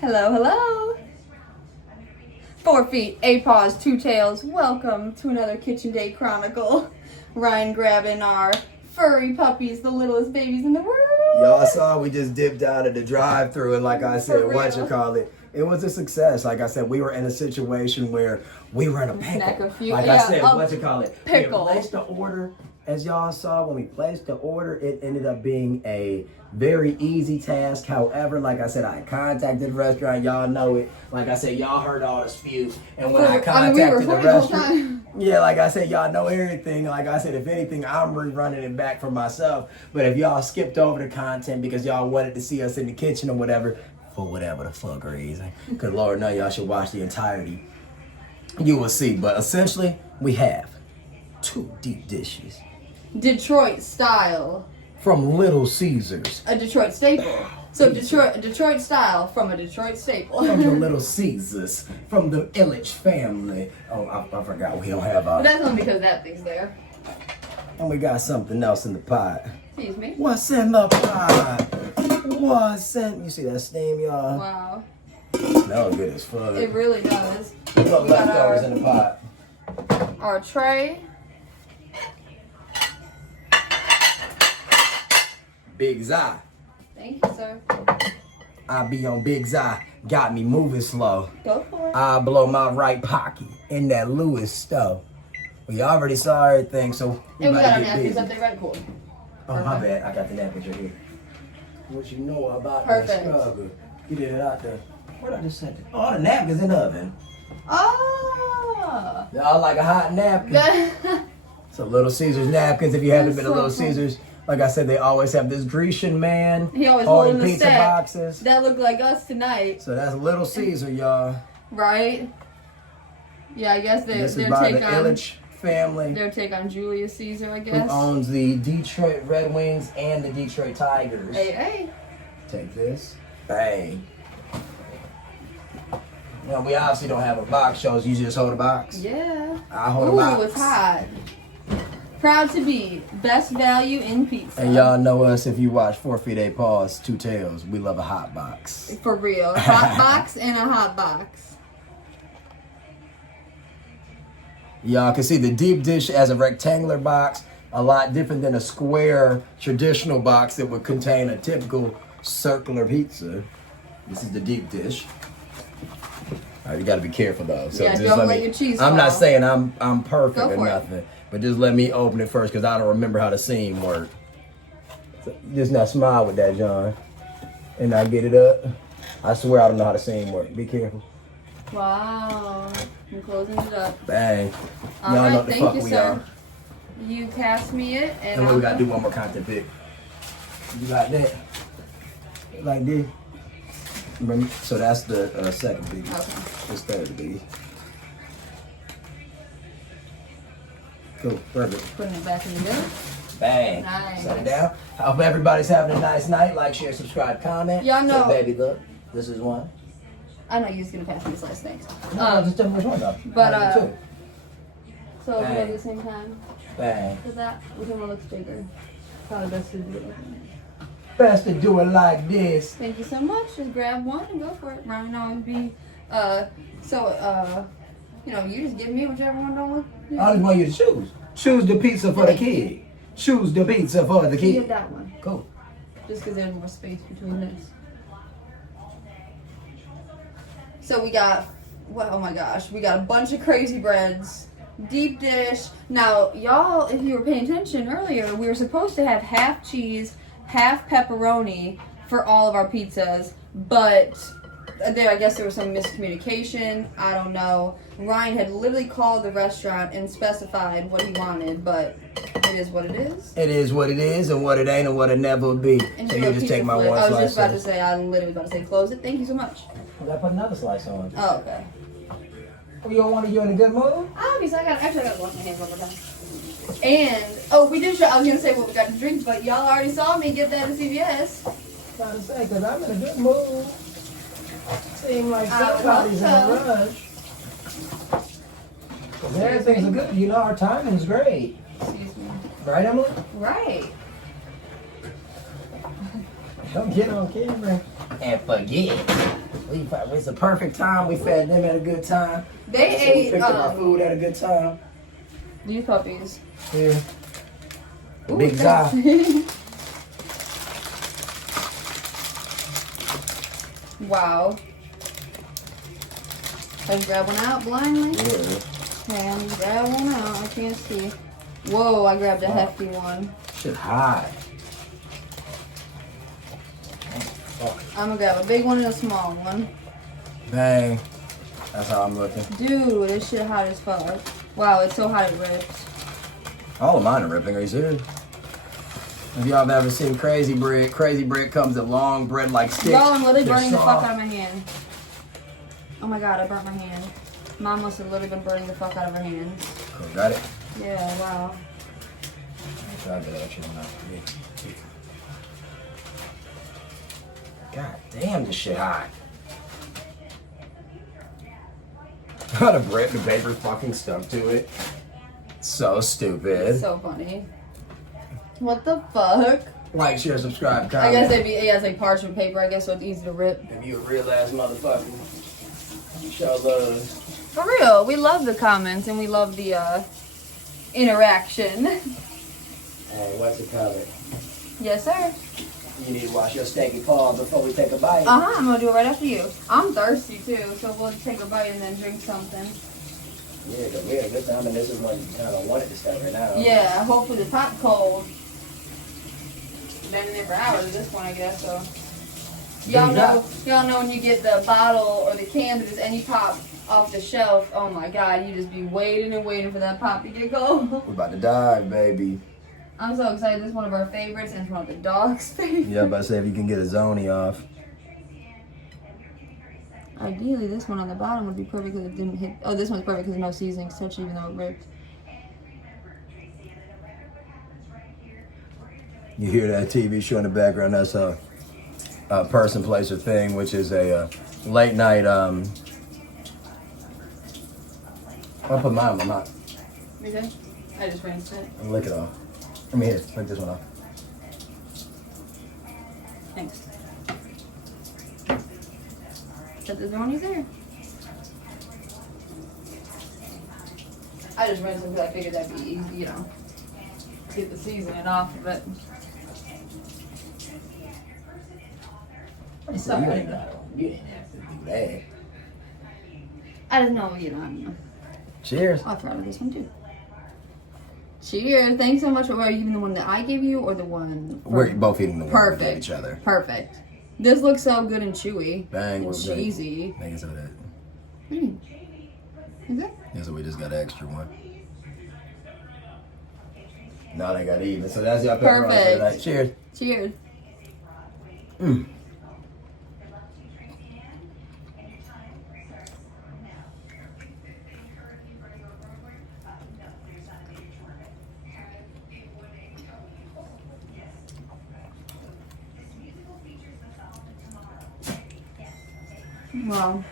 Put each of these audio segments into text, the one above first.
Hello, hello. 4 feet, 8 paws, 2 tails. Welcome to another Kitchen Day Chronicle. Ryan grabbing our furry puppies, the littlest babies in the world. Y'all saw we just dipped out of the drive-through, and like I said, it was a success. Like I said, we were in a situation where we were in a pickle. I said, pickle. We placed the order, as y'all saw, when we placed the order, it ended up being a very easy task. However, like I said, I contacted the restaurant. Y'all know it. Like I said, y'all heard all the spew. And when I contacted the restaurant, yeah, like I said, y'all know everything. Like I said, if anything, I'm rerunning it back for myself. But if y'all skipped over the content because y'all wanted to see us in the kitchen or whatever, for whatever the fuck reason, because Lord knows y'all should watch the entirety, you will see. But essentially, we have 2 deep dishes. Detroit style. From Little Caesars. A Detroit staple. So Detroit style from a Detroit staple. From the Little Caesars. From the Illich family. Oh, I forgot we don't have But that's only because that thing's there. And we got something else in the pot. Excuse me. What's in the pot? What's in? You see that steam, y'all? Wow. Smells good as fuck. It really does. We got leftovers in the pot. Our tray. Big Zai. Thank you, sir. I be on Big Zai. Got me moving slow. Go for it. I blow my right pocket in that Lewis stove. We already saw everything, so we got our napkins up there, right? Cool. Oh, my bad. I got the napkins right here. What you know about Perfect. that struggle? Get it out there. What I just said? Oh, the napkins in the oven. Oh. Y'all like a hot napkin? So Little Caesars napkins. If you haven't been to Little Caesars, like I said, they always have this Grecian man. He always holding the pizza stack. boxes. That look like us tonight. So that's Little Caesar, y'all. Right? Yeah, I guess This is by the Illich family. Their take on Julius Caesar, I Who guess. owns the Detroit Red Wings and the Detroit Tigers. Hey. Take this. Bang. Well, we obviously don't have a box show. You just hold a box. Yeah. I hold a box. Ooh, it's hot. Proud to be best value in pizza. And y'all know us if you watch 4 feet 8 paws, 2 tails. We love a hot box. For real. Hot box and a hot box. Y'all can see the deep dish as a rectangular box, a lot different than a square traditional box that would contain a typical circular pizza. This is the deep dish. All right, you gotta be careful though. So yeah, just don't let your cheese fall. I'm not saying I'm perfect Go or for it. nothing, but just let me open it first because I don't remember how the seam worked. So just not smile with that, John, and I get it up. I swear I don't know how the seam work. Be careful. Wow. I'm closing it up. Bang. All Y'all right, know what the thank fuck you, we sir. are. You cast me it, and And we gotta do one more content pick. You got that? Like this. Remember? So that's the second biggie. Okay. This third biggie. Cool, perfect. Putting it back in the middle. Bang. Nice. Set it down. I hope everybody's having a nice night. Like, share, subscribe, comment. Y'all know- So, baby, look. This is one. I know you're just gonna pass me the slice, thanks. No, just tell me which one though. But, I'll do two. So we'll do it Bang. at the same time. Bang. For that, which one looks bigger? Probably best to do it like that. Best to do it like this. Thank you so much. Just grab one and go for it. Ryan always be, you just give me whichever one don't look. I just want you to choose. Choose the pizza for the kid. Choose the pizza for the You kid. get that one. Cool. Just because there's more space between this. So we got, oh my gosh, we got a bunch of crazy breads, deep dish. Now, y'all, if you were paying attention earlier, we were supposed to have half cheese, half pepperoni for all of our pizzas, but I guess there was some miscommunication. I don't know. Ryan had literally called the restaurant and specified what he wanted, but it is what it is. It is what it is, and what it ain't, and what it never will be. And So you you go just pizza take my flip. one I was slice. just about to say, I literally about to say, close it. Thank you so much. I gotta put another slice on. Oh, okay. You don't want to, you in a good mood? Obviously, I gotta wash my hands one more time. And, we did show, I was gonna say what we got to drink, but y'all already saw me get that at CVS. Trying to say, because I'm in a good mood. Seem like I somebody's in a hope so. rush. Because everything's good. You know, our timing's great. Excuse me. Right, Emily? Right. Don't get on camera and forget. It's a perfect time. We fed them at a good time. They We ate picked up our food at a good time. these puppies. Yeah. Ooh, Big Zai. Wow. I just grab one out blindly. Yeah. Okay, I'm just grab one out. I can't see. Whoa, I grabbed a hefty one. Shit high. I'm gonna grab a big one and a small one. Bang. That's how I'm looking. Dude, this shit hot as fuck. Wow, it's so hot it rips. All of mine are ripping. Are you serious? If y'all have ever seen Crazy Bread comes in long bread like sticks. Bro, I'm literally They're burning the fuck soft. out of my hand. Oh my god, I burnt my hand. Mom must have literally been burning the fuck out of her hands. Cool, got it? Yeah, wow. I'll get that shit on. God damn, this shit hot. The bread, the paper fucking stuck to it. So stupid. So funny. What the fuck? Like, share, subscribe, comment. I guess it's like parchment paper, I guess, so it's easy to rip. If you a real ass motherfucker, show love. For real, we love the comments and we love the interaction. Hey, what's it covered? Yes, sir. You need to wash your stinky paws before we take a bite. I'm gonna do it right after you. I'm thirsty too, so we'll take a bite and then drink something. Yeah, because we had a good time, and this is when you kind of wanted to stay right now. Yeah, hopefully the pot cold. Been in there for hours at this point, I guess. So y'all know when you get the bottle or the can, there's any pop off the shelf. Oh my god, you just be waiting and waiting for that pop to get cold. We're about to dive, baby. I'm so excited. This is one of our favorites, and it's one of the dog's favorites. Yeah, but say if you can get a Zoni off. Ideally, this one on the bottom would be perfect because it didn't hit. Oh, this one's perfect because no seasonings touched, even though it ripped. You hear that TV show in the background? That's a person, place, or thing, which is a late night. I'll put mine in my mouth. Okay. I just rinsed it. And lick it off. Let me here, lick this one off. Thanks. Shut the door when he's there. I just rinsed it because I figured that'd be easy, you know. Get the seasoning off of it. It's You alright. didn't have to do that. I just know, you know, I don't know. Cheers. I'll try with this one too. Cheers. Thanks so much. Are you even the one that I gave you or the one? We're both eating the one we Perfect. gave each other. Perfect. This looks so good and chewy. Bang, And we're good. cheesy. Thank you so that. Is it? Yeah, so we just got an extra one. Now they got even. So that's your pepperoni for Perfect. tonight. Cheers. Cheers. Mm. Wow.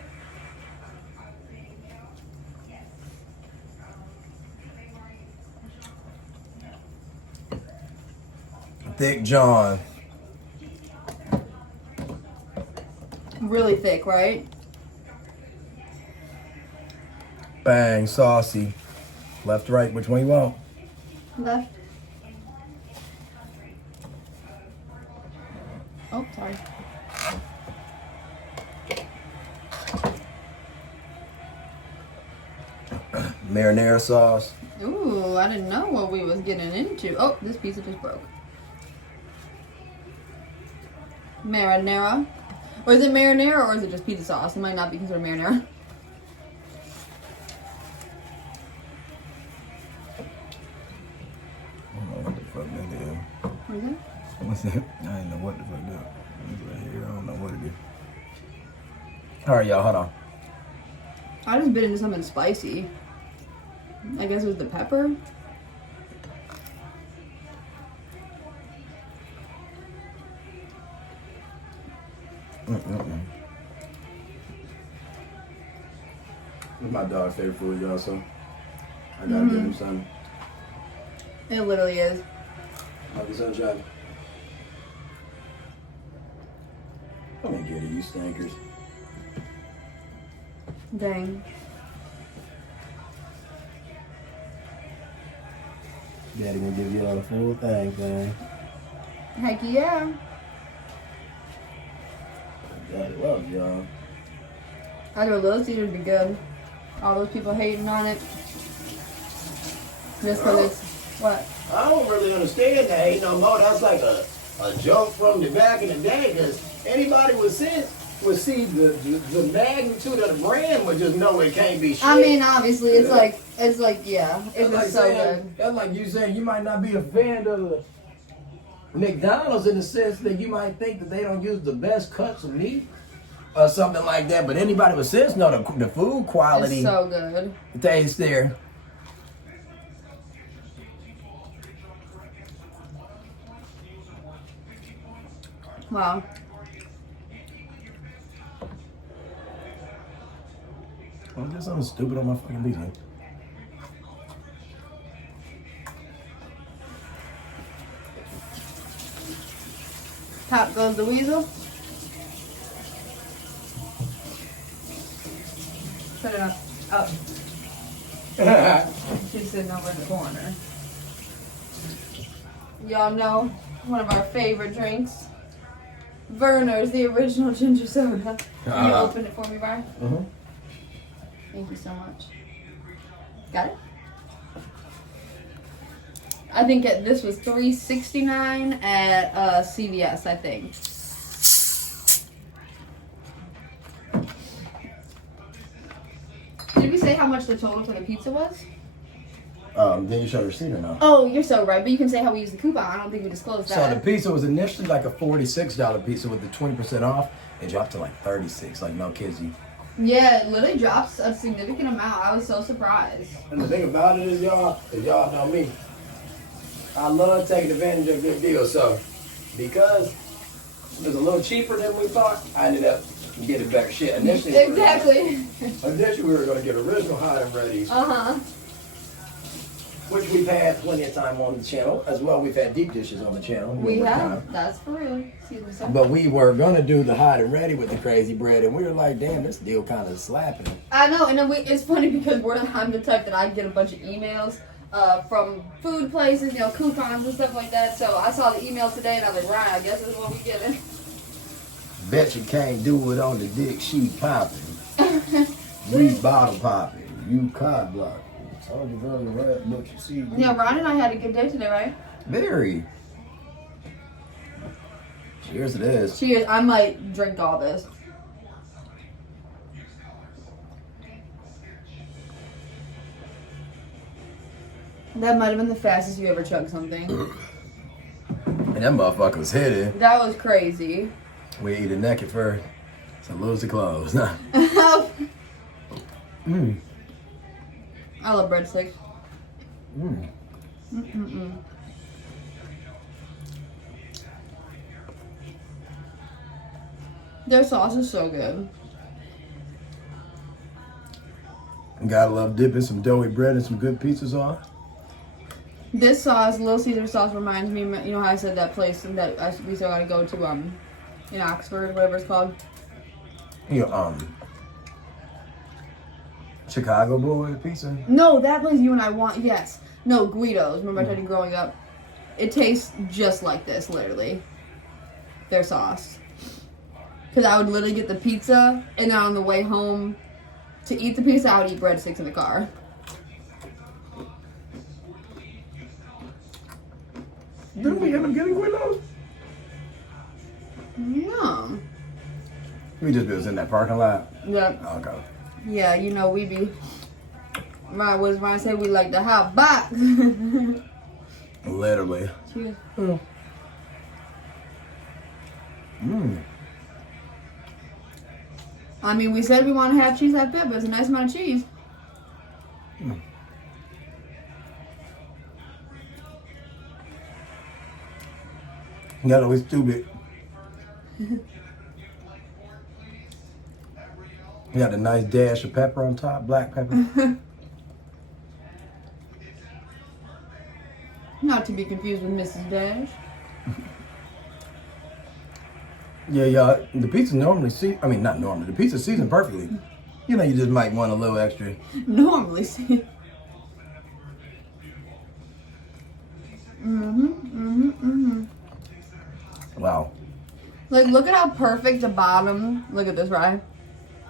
Thick John. Really thick, right? Bang, saucy. Left, right, which one you want? Left. Oh, sorry. Marinara sauce. Ooh, I didn't know what we was getting into. Oh, this pizza just broke. Marinara. Or is it marinara or is it just pizza sauce? It might not be considered marinara. I don't know what the fuck that is. What is it? What's that? I didn't know what the fuck that is. It's right here. I don't know what it is. Alright, y'all, hold on. I just bit into something spicy. I guess it was the pepper. It's my dog's favorite food, y'all, so I gotta give him some. It literally is. Happy sunshine. I'm gonna get it, you stinkers. Dang. Daddy gonna give you all the full thing, man. Heck yeah. Daddy loves y'all. I know Little Caesars be good. All those people hating on it. Just because it's what? I don't really understand that ain't no more. That's like a joke from the back in the day, because anybody would see the magnitude of the brand would just know it can't be shit. I mean, obviously, it's like yeah, it's That's just so saying, good. That's like you saying you might not be a fan of McDonald's in the sense that you might think that they don't use the best cuts of meat or something like that. But anybody with sense know the food quality It's so good. taste there. Wow. Oh, there's something stupid on my fucking pizza. Pop goes the weasel. Put it up. She's sitting over in the corner. Y'all know one of our favorite drinks. Verner's, the original ginger soda. Can you open it for me, Brian? Mm-hmm. Thank you so much. Got it? I think this was $3.69 at CVS, I think. Did we say how much the total for the pizza was? Then you show the receipt or no? Oh, you're so right, but you can say how we use the coupon. I don't think we disclosed So that. the pizza was initially like a $46 pizza with the 20% off. It dropped to like $36, like no kids. Yeah, it literally drops a significant amount. I was so surprised. And the thing about it is, y'all know me. I love taking advantage of good deals. So because it was a little cheaper than we thought, I ended up getting better shit. Initially, Exactly. we were going to get original hot and ready's, Uh-huh. which we've had plenty of time on the channel. As well, we've had deep dishes on the channel. We over have. time. That's for real. Excuse me, sir. But we were going to do the hot and ready with the crazy bread, and we were like, damn, this deal kind of slapping. I know, and then it's funny because I'm the type that I get a bunch of emails from food places, you know, coupons and stuff like that. So I saw the email today, and I was like, Ryan, I guess this is what we getting. Bet you can't do it on the dick sheet popping. We bottle popping. You cod blocking. Told you run the red, but you see. Yeah, Ryan and I had a good day today, right? Very. Cheers to this. Cheers. I might drink all this. That might have been the fastest you ever chugged something. And that motherfucker was hitting. That was crazy. We eat it naked first. So lose the clothes. Nah. I love breadsticks. Their sauce is so good. Gotta love dipping some doughy bread and some good pizzas on. This sauce, Little Caesar sauce, reminds me. You know how I said that place that we still gotta go to in Oxford, whatever it's called. You know, Chicago boy pizza. No, that place you and I want. Yes. No, Guido's. Remember I told you growing up? It tastes just like this, literally. Their sauce. Because I would literally get the pizza, and then on the way home to eat the pizza, I would eat breadsticks in the car. Didn't we end up getting Guido's? Yeah. We just was in that parking lot. Yep. Okay. Yeah, you know, we be. Right, what does Ryan say? We like the hot box. Literally. Cheers. I mean, we said we want to have cheese like that, but it's a nice amount of cheese. That always stupid. You got a nice dash of pepper on top, black pepper. Not to be confused with Mrs. Dash. Yeah, y'all. The pizza normally not normally. The pizza seasoned perfectly. You know, you just might want a little extra. Normally, see. Wow. Like, look at how perfect the bottom. Look at this, right?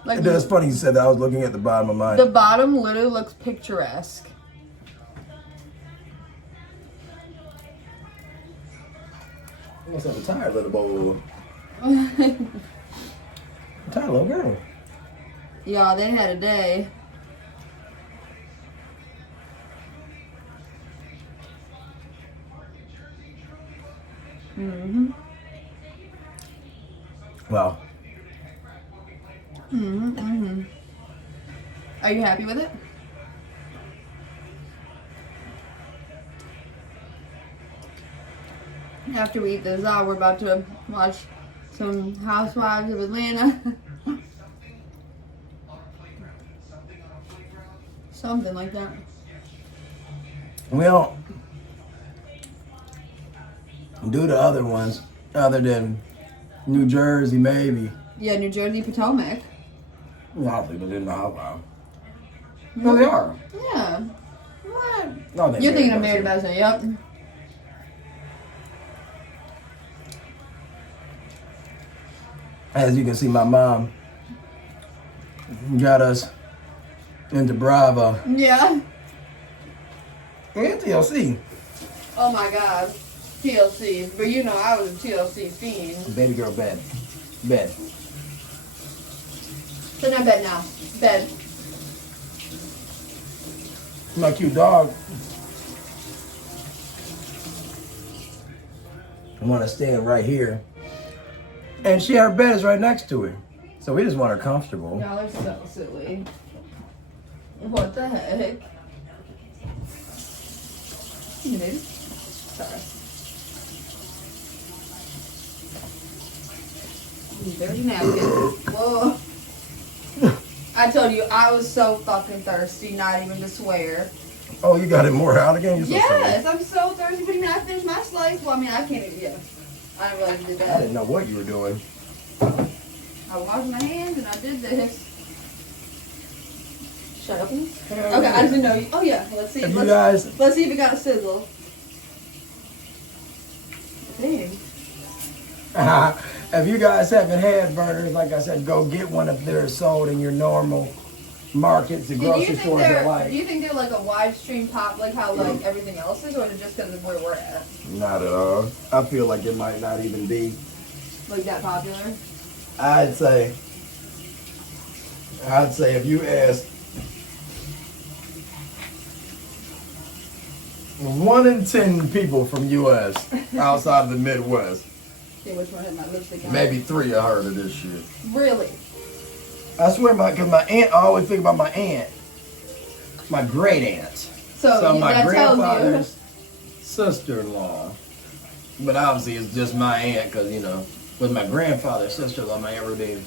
Like, That's funny you said that. I was looking at the bottom of mine. the bottom literally looks picturesque. What's up, a tired little boy? Tired little girl. Y'all, they had a day. Wow. Are you happy with it? After we eat this out, we're about to watch some Housewives of Atlanta. Something like that. Well, do the other ones, other than New Jersey, maybe. Yeah, New Jersey, Potomac. I think they didn't know how far. No, they are. Yeah. What? No, they You're thinking of Married Married at First Sight, yep. As you can see, my mom got us into Bravo Yeah. and TLC. Oh my God. TLC. But you know, I was a TLC fiend. Baby girl bed. Bed. So not bed now. Bed. My cute dog. I want to stand right here. And her bed is right next to her. So we just want her comfortable. Y'all are so silly. What the heck? You baby. Sorry. Dirty napkin. Whoa. I told you, I was so fucking thirsty, not even to swear. Oh, you got it more out again? You're so Yes, I'm so thirsty, but I finished my slice. Well, I mean, I can't even, yeah. I didn't realize you did I that. didn't know what you were doing. I washed my hands and I did this. Shut up. Hell Okay, yeah. I didn't know you. Oh yeah, let's see. If you guys, Let's see if it got a sizzle. Dang. if you guys haven't had burners, like I said, go get one if they're sold in your normal markets, the Do you grocery think stores are they're? like. Do you think they're like a wide stream pop, like how like everything else is, or is it just because of where we're at, Not at all. I feel like it might not even be. like that popular? I'd say if you asked 1 in 10 people from U.S. outside of the Midwest, See which one had my lipstick on. maybe 3 have heard of this shit. Really? I swear, because my aunt, I always think about my aunt, my great aunt. So my that tells you. grandfather's sister-in-law. But obviously, it's just my aunt, because, you know, with my grandfather's sister-in-law, my everyday,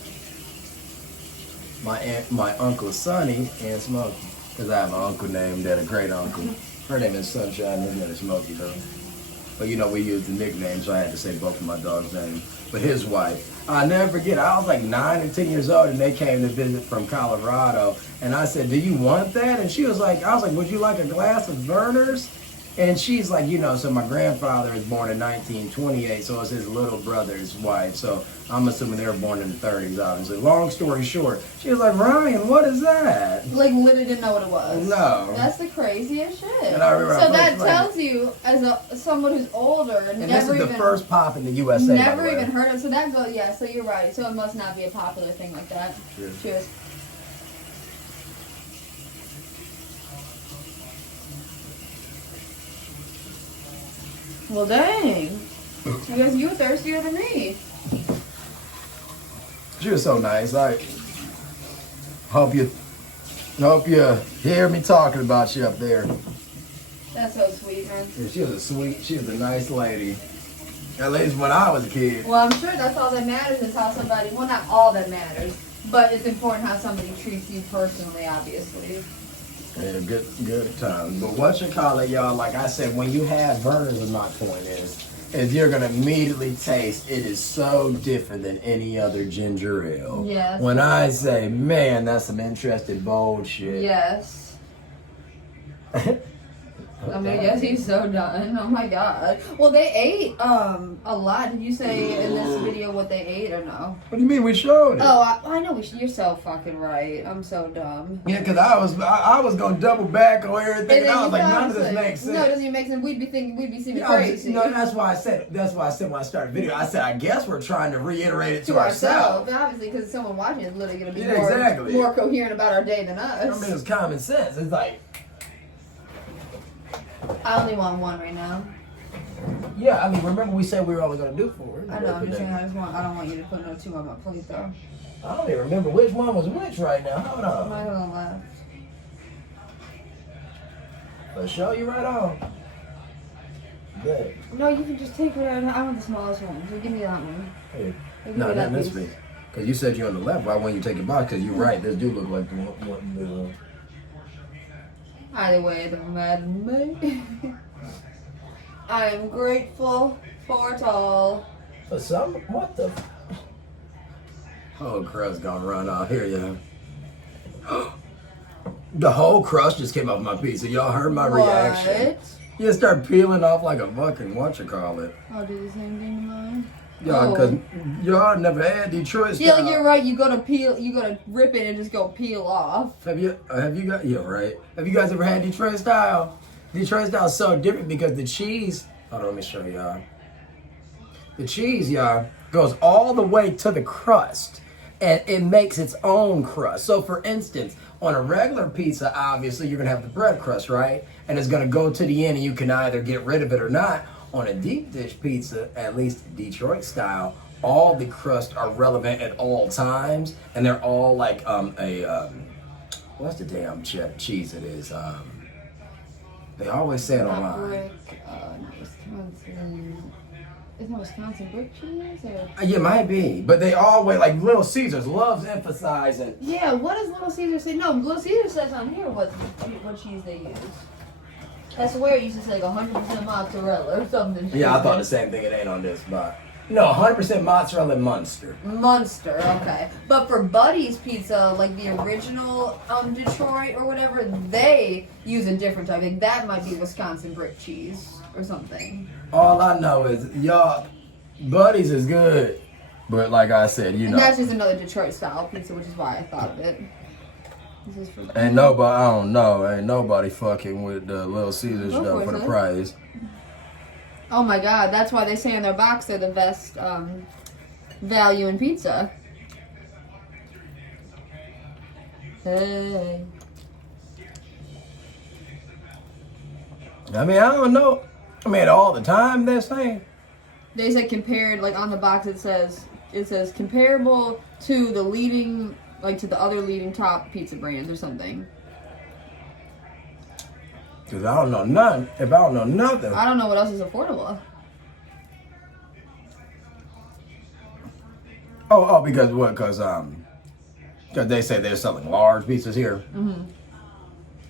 my Uncle Sonny and Smokey. Because I have an uncle named that, a great uncle. Her name is Sunshine, his name is Smokey, though. But, you know, we used the nickname, so I had to say both of my dogs' names. But his wife, I'll never forget, I was like 9 and 10 years old, and they came to visit from Colorado. And I said, do you want that? And she was like, I was like, would you like a glass of Vernors? And she's like, you know, so my grandfather was born in 1928, so it's his little brother's wife. So I'm assuming they were born in the 30s, obviously. Long story short, she was like, Ryan, what is that? Like literally didn't know what it was. No. That's the craziest shit. And I remember So I that first, like- tells you, as someone who's older and And never this is even the first pop in the USA, by never the way. even heard of. So that goes, yeah. So you're right. So it must not be a popular thing like that. Cheers. Cheers. Well, dang. I guess you were thirstier than me. She was so nice. I hope you hear me talking about you up there. That's so sweet, man. Yeah, she was a nice lady. At least when I was a kid. Well, I'm sure that's all that matters is how somebody, well, not all that matters, but it's important how somebody treats you personally, obviously. Yeah, good time. But what you call it, y'all? Like I said, when you have Vernors, my point is you're gonna immediately taste it is so different than any other ginger ale. Yes. When I say, man, that's some interesting bold shit. Yes. I mean, I guess he's so done. Oh my god. Well, they ate a lot. Did you say in this video what they ate or no? What do you mean we showed it? Oh, I know. You're so fucking right. I'm so dumb. Yeah, because I was gonna double back on everything, and I was like, none of this makes sense. No, it doesn't even make sense. We'd be seeming Yeah, crazy. no, that's why I said when I started the video. I said I guess we're trying to reiterate it to ourselves. And obviously, because someone watching is literally going to be Yeah, more coherent about our day than us. I mean, it's common sense. It's like, I only want one right now. yeah, I mean, remember we said we were only gonna do 4. I know. I'm just saying. I don't want you to put no 2 on my plate though. I don't even remember which one was which right now. Hold on. My one left. I'll show you right on. Good. No, you can just take whatever. I want the smallest one. So give me that one. Hey. Give No, me not that this piece. way. Because you said you're on the left. Why wouldn't you take it back? Because you're right. This do look like the one. Either way, it don't matter to me. I am grateful for it all. For some, what the? Whole crust gonna run off here, yeah. The whole crust just came off my pizza. Y'all heard my reaction. You start peeling off like a fucking whatchamacallit. I'll do the same thing to mine. Y'all, because y'all never had Detroit style. Yeah, you're right. You gotta peel. You gotta rip it and just go peel off. Have you got? Yeah, right. Have you guys ever had Detroit style? Detroit style is so different because the cheese. Hold on, let me show y'all. The cheese, y'all, goes all the way to the crust, and it makes its own crust. So, for instance, on a regular pizza, obviously you're gonna have the bread crust, right? And it's gonna go to the end, and you can either get rid of it or not. On a deep dish pizza, at least Detroit style, all the crusts are relevant at all times, and they're all like what's the damn cheese it is? They always say it online. Not Wisconsin. Is it Wisconsin brick cheese or? Yeah, might be, but they always like Little Caesars loves emphasizing. Yeah, what does Little Caesar say? No, Little Caesar says on here what cheese they use. I swear it used to say like 100% mozzarella or something. Yeah, I thought the same thing. It ain't on this, but no, 100% mozzarella Munster. Munster, okay. But for Buddy's Pizza, like the original Detroit or whatever, they use a different type. Like that might be Wisconsin brick cheese or something. All I know is y'all, Buddy's is good, but like I said, you And know, that's just another Detroit style pizza, which is why I thought of it. This is for ain't nobody. I don't know. Ain't nobody fucking with the Little Caesars Go stuff for for it, the son. price. Oh my god, that's why they say in their box they're the best value in pizza. Hey. I mean, I don't know. I mean, all the time they're saying. They say compared, like on the box it says comparable to the leading, like to the other leading top pizza brands or something. Cause I don't know nothing. If I don't know nothing, I don't know what else is affordable. because what? Cause they say they're selling large pizzas here. Mm-hmm.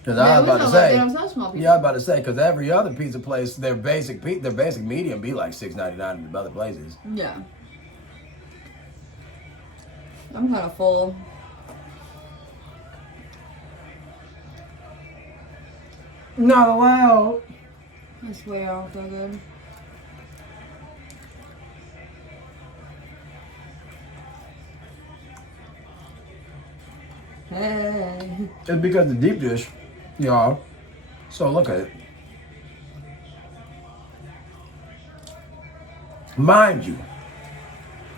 Cause I was about to They say, don't sell small pizza. yeah, I was about to say, cause every other pizza place, their basic medium be like $6.99 in other places. Yeah. I'm kind of full. Not allowed. I swear, I don't feel good. Hey. It's because the deep dish, y'all. So look at it. Mind you,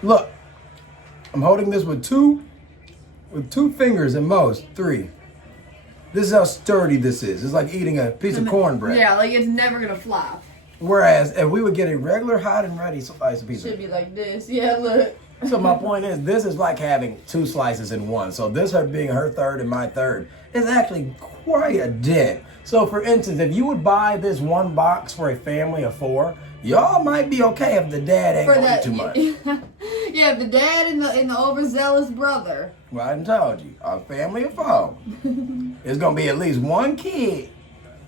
look, I'm holding this with two fingers at most, 3. This is how sturdy this is. It's like eating a piece of cornbread. Yeah, like it's never gonna flop. Whereas if we would get a regular hot and ready slice of pizza. Should be like this. Yeah, look. So my point is, this is like having 2 slices in one. So this her being her third and my third is actually quite a dent. So for instance, if you would buy this one box for a family of 4, Y'all might be okay if the dad ain't For gonna eat that, too much. yeah, the dad and the overzealous brother. Well, I done told you, a family of four. It's gonna be at least one kid.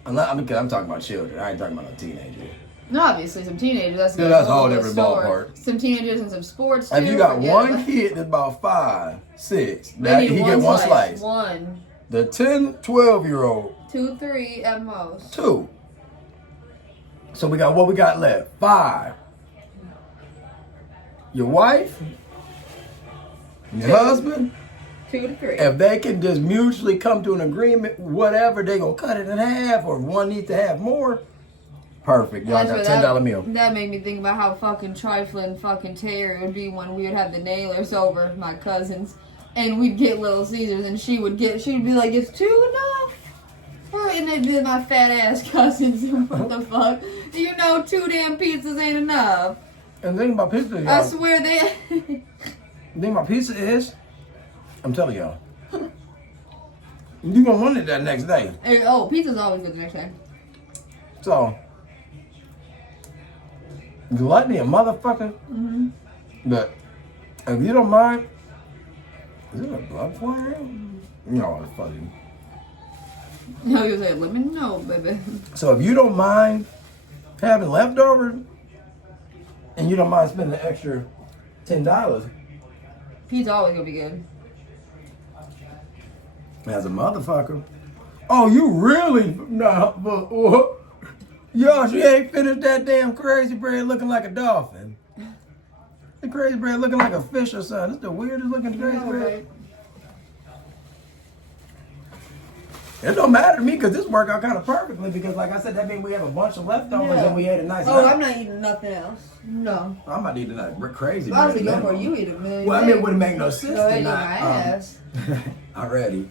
Because I'm talking about children. I ain't talking about no teenagers. No, obviously some teenagers. That's Yeah, that's a whole different ballpark. Some teenagers and some sports. If too, you got forget one about- kid that's about 5, 6, They that need he get one slice. One, The 10, 12-year-old, 2, 3 at most. 2. So we got what we got left? 5. Your wife, your 2. husband. 2 to 3. If they can just mutually come to an agreement, whatever, they gonna cut it in half, or if one needs to have more. Perfect. Y'all got $10 meal. That made me think about how fucking trifling fucking Terry would be when we would have the Nailers over, my cousins, and we'd get Little Caesars, and she'd be like, "It's 2 enough?" And they'd be my fat ass cousins. What the fuck? You know, 2 damn pizzas ain't enough. And the thing about pizza, y'all, I swear they. the thing about pizza is, I'm telling y'all, you gonna want it that next day. Oh, pizza's always good the next day. So, gluttony a motherfucker. Mm-hmm. But if you don't mind, is it a blood flare? No, it's funny. No, you say lemon? No, baby. So if you don't mind having leftovers, and you don't mind spending the extra $10, Pizza always gonna be good. as a motherfucker. Oh, you really? Nah, but y'all, she ain't finished that damn crazy bread looking like a dolphin. The crazy bread looking like a fish or something. It's the weirdest looking crazy bread. It don't matter to me because this worked out kind of perfectly because, like I said, that means we have a bunch of leftovers and we ate a nice. Oh, I'm not eating nothing else. No. I'm not eating that crazy Honestly, bread. go for it. You eat a million. Well, I mean, it wouldn't make no sense Go ahead to and eat not. my ass. Already.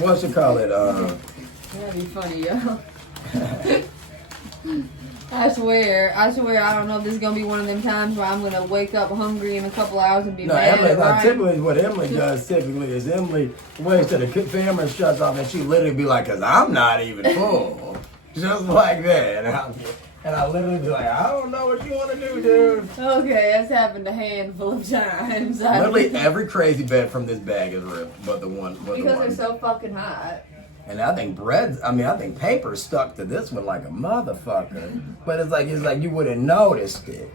What's it call it? That'd be funny, yo. I swear, I don't know if this is gonna be one of them times where I'm gonna wake up hungry in a couple hours and be No, mad Emily, at like, Ryan. typically what Emily does typically is Emily waits till the camera shuts off and she literally be like, "Cause I'm not even full," just like that. And I literally be like, "I don't know what you want to do, dude." Okay, that's happened a handful of times. Literally every crazy bed from this bag is ripped, but the one. Because they're so fucking hot. And I think I think paper stuck to this one like a motherfucker. But it's like you wouldn't noticed it.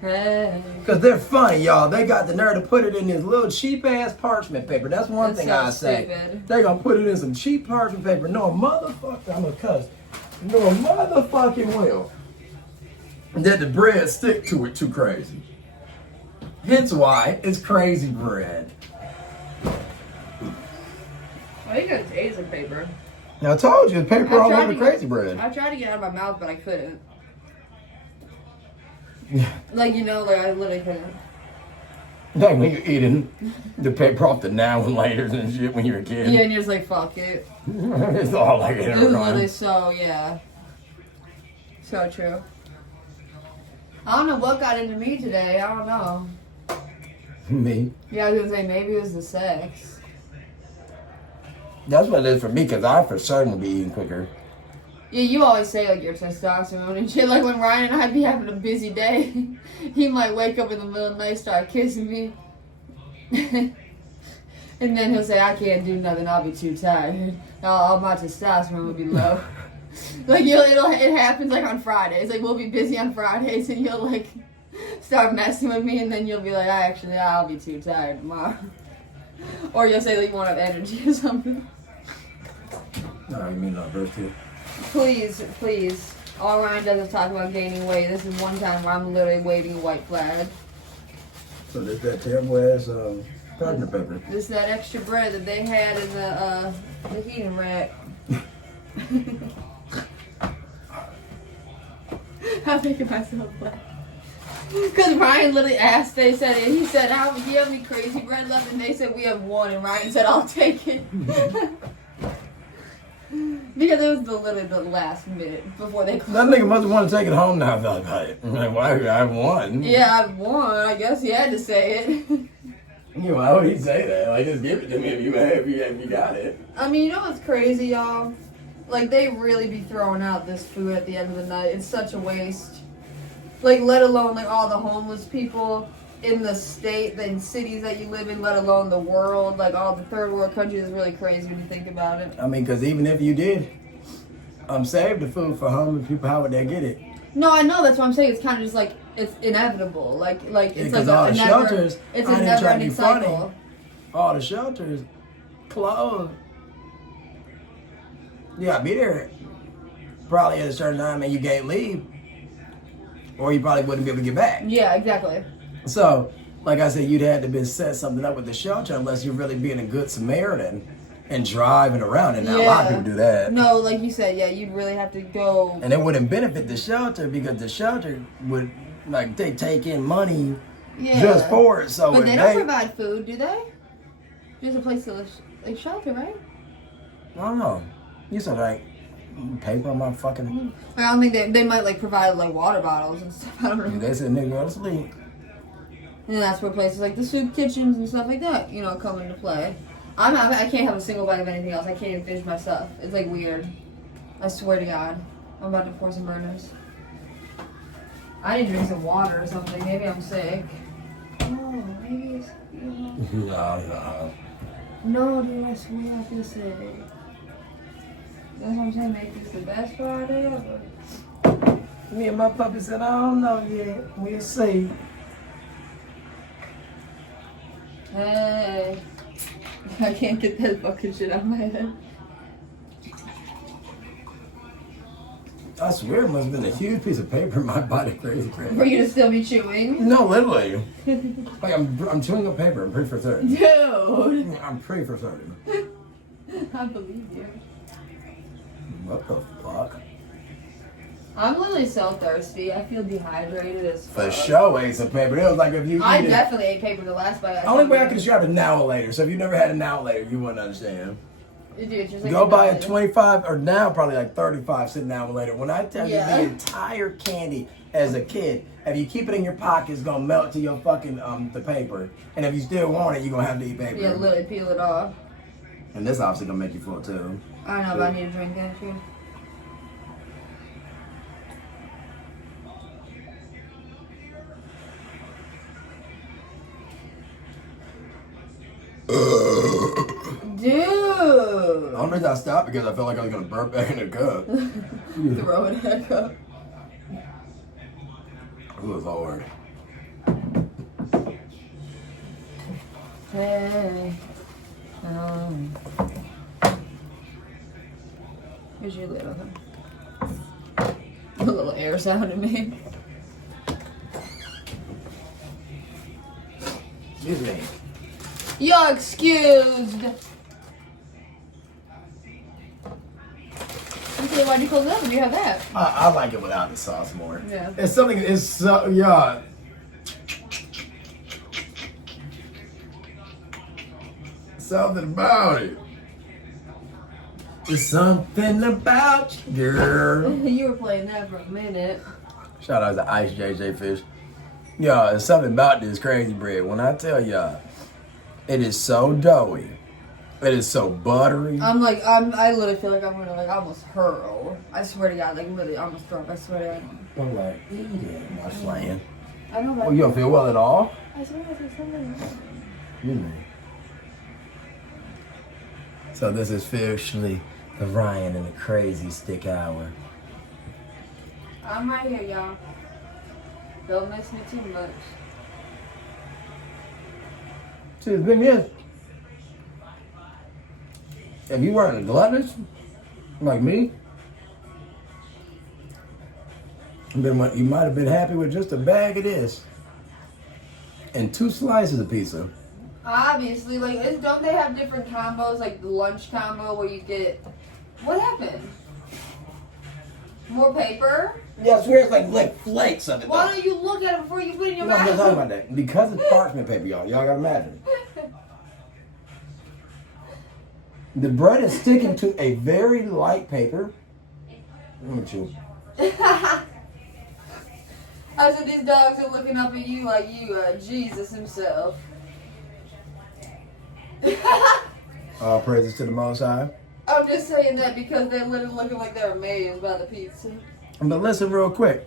Hey. Because they're funny, y'all. They got the nerve to put it in this little cheap ass parchment paper. That's one That's thing so I say. stupid. They gonna put it in some cheap parchment paper. No motherfucker, I'm a cuss. No motherfucking will. That the bread stick to it too crazy. Hence why it's crazy bread. Why you gotta taste the paper? Now I told you, paper all over to crazy bread. I tried to get it out of my mouth, but I couldn't. Yeah. Like, you know, like I literally couldn't. Like when you're eating the paper off the now and laters and shit when you're a kid. Yeah, and you're just like, fuck it. It's all like it. It was literally so, yeah. So true. I don't know what got into me today. I don't know. Me. Yeah, I was gonna say maybe it was the sex. That's what it is for me, because I for certain will be eating quicker. Yeah, you always say like your testosterone and shit. Like when Ryan and I be having a busy day, he might wake up in the middle of the night, start kissing me, and then he'll say, "I can't do nothing. I'll be too tired. All my testosterone will be low." Like it happens like on Fridays. Like we'll be busy on Fridays, and you'll like start messing with me, and then you'll be like, I'll be too tired tomorrow," or you'll say that you won't have energy or something. No, you mean not first two. Please, please. All Ryan does is talk about gaining weight. This is one time where I'm literally waving a white flag. So there's that terrible ass parchment paper. This is that extra bread that they had in the heating rack. I'm making myself laugh. Because Ryan literally asked, he said, do you have any crazy bread left? And they said, we have one. And Ryan said, I'll take it. Because it was literally the last minute before they closed. That nigga must have wanted to take it home now. I thought about it. I'm like, why? I have one. Yeah, I have one. I guess he had to say it. You know, why would he say that? Like, just give it to me if you got it. I mean, you know what's crazy, y'all? Like, they really be throwing out this food at the end of the night. It's such a waste. Like, let alone, like, all the homeless people in the state, the cities that you live in, let alone the world. Like, all the third world countries is really crazy when you think about it. I mean, because even if you did save the food for homeless people, how would they get it? No, I know. That's what I'm saying. It's kind of just like, it's inevitable. Like it's Because like all a the never, shelters, it's I a didn't never try to ending be funny. cycle. All the shelters closed. You gotta be there probably at a certain time and you can't leave. Or you probably wouldn't be able to get back. Yeah, exactly. So, like I said, you'd have to set something up with the shelter unless you're really being a good Samaritan and driving around. And now a lot of people do that. No, like you said, yeah, you'd really have to go. And it wouldn't benefit the shelter because the shelter would, like, they take in money just for it. So but if they don't provide food, do they? Just a place to like shelter, right? I don't know. You said, like, paper on my fucking... I don't think they might like provide like water bottles and stuff. I don't know. They said, nigga, go to sleep. And that's where places like the soup kitchens and stuff like that, you know, come into play. I can't have a single bite of anything else. I can't even finish my stuff. It's like weird. I swear to God. I'm about to pour some burners. I need to drink some water or something. Maybe I'm sick. Oh, maybe it's... No. No, dude, I swear I feel sick. That's what I'm saying. Make this the best Friday ever. Me and my puppy said, I don't know yet. We'll see. Hey. I can't get that fucking shit out of my head. I swear it must have been a huge piece of paper in my body. Crazy. For you to still be chewing? No, literally. Like, I'm chewing up paper. I'm pretty for certain. Dude! I'm pretty for certain. I believe you. What the fuck? I'm literally so thirsty. I feel dehydrated as fuck. For sure ate some paper. It was like if you I eat it. definitely ate paper the last bite. Only way I can describe it now or later. So if you never had a now or later, you wouldn't understand. Dude, it's just like Go buy a 25 or now probably like 35 sitting down later. When I tell you the entire candy as a kid, if you keep it in your pocket, it's gonna melt to your fucking the paper. And if you still want it, you're gonna have to eat paper. Yeah, literally peel it off. And this obviously gonna make you full too. I know, but I need to drink that too. Dude! The only reason I stopped because I felt like I was gonna burp back in the cup. Throw it back up. It was hard. Hey. Here's your little a little air sound it made. Excuse me. You're excused. Okay, why'd you close it up? Do you have that? I like it without the sauce more. Yeah. It's something. It's so yeah. Something about it. It's something about you, girl. You were playing that for a minute. Shout out to Ice JJ Fish. Yeah, it's something about this crazy bread. When I tell y'all, it is so doughy. It is so buttery. I literally feel like I'm gonna like almost hurl. I swear to God, like really almost throw up. I swear to God. I'm like, eat it. I'm not playing. I don't Oh, you don't feel well at all? I swear to something. So this is officially the Ryan and the Crazy Stick Hour. I'm right here, y'all. Don't miss me too much. See, the thing is, if you weren't a gluttonous, like me, then you might have been happy with just a bag of this and 2 slices of pizza. Obviously, like, don't they have different combos, like the lunch combo where you get... What happened? More paper? Yeah, I swear it's like flakes of it. Why don't you look at it before you put it in your I'm not mouth? talking about that. Because it's parchment paper, y'all. Y'all gotta imagine. The bread is sticking to a very light paper. Let me chew. I said these dogs are looking up at you like you are Jesus himself. All praises to the Most High. I'm just saying that because they're literally looking like they're amazed by the pizza. But listen real quick.